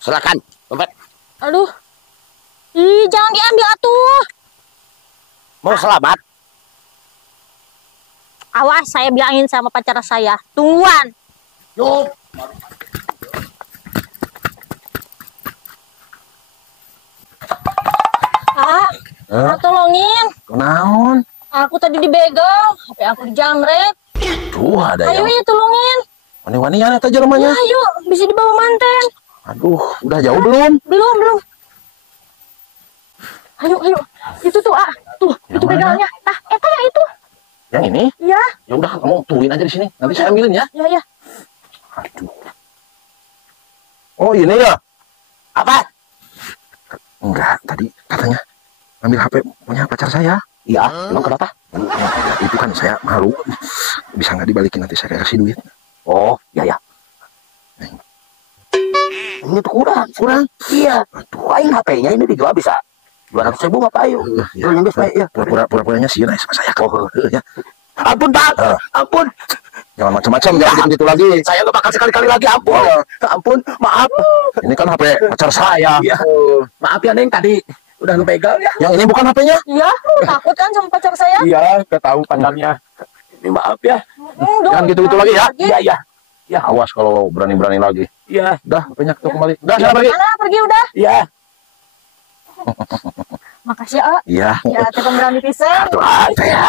Silakan, dompet. Aduh. Ih, jangan diambil atuh. Mau selamat? Awas, saya bilangin sama pacar saya. Tungguan. Yuk. Tolongin. Naon? Aku tadi dibegal, HP aku dijamret. Tuh ada Ayo yang ya tolongin. wani-wanian eta jelemanya. Ayo, bisa dibawa manten. Aduh, udah jauh belum? Belum. Ayo. Itu tuh, tuh, Yang itu mana? begalnya. Tah, eta yang itu. Yang ini? Iya. Ya udah, kamu tungguin aja di sini. Nanti saya ambilin ya. Iya. Aduh. Oh, ini ya? Apa? Enggak, tadi katanya ambil HP punya pacar saya. Iya, emang kenapa? Itu kan saya malu. Bisa nggak dibalikin, nanti saya kasih duit. Oh, ya. Ini tuh kurang. Iya. Aduh, aing HP-nya ini dijual bisa 200.000 nggak payu. Ya, ya. Pura-puranya sih sama saya. Oh, ya. Ampun, Pak. Ampun. Jangan macam-macam, jangan gitu lagi. Saya nggak bakal sekali-kali lagi, ampun. Ampun, maaf. Ini kan HP pacar saya. Iya. Maaf ya, Neng, tadi udah ngebegal ya. Yang ini bukan HP-nya? Iya, takut kan sama pacar saya? Iya, nggak tahu pacarnya. Ini maaf ya. Jangan Jangan gitu-gitu lagi ya. Iya. Ya, awas kalau berani-berani lagi. Iya. Udah, HP-nya tuh kembali. Udah, saya pergi. Mana pergi udah? Iya. Makasih ya, Iya. Ya, tekan berani pisan. Aduh, ya.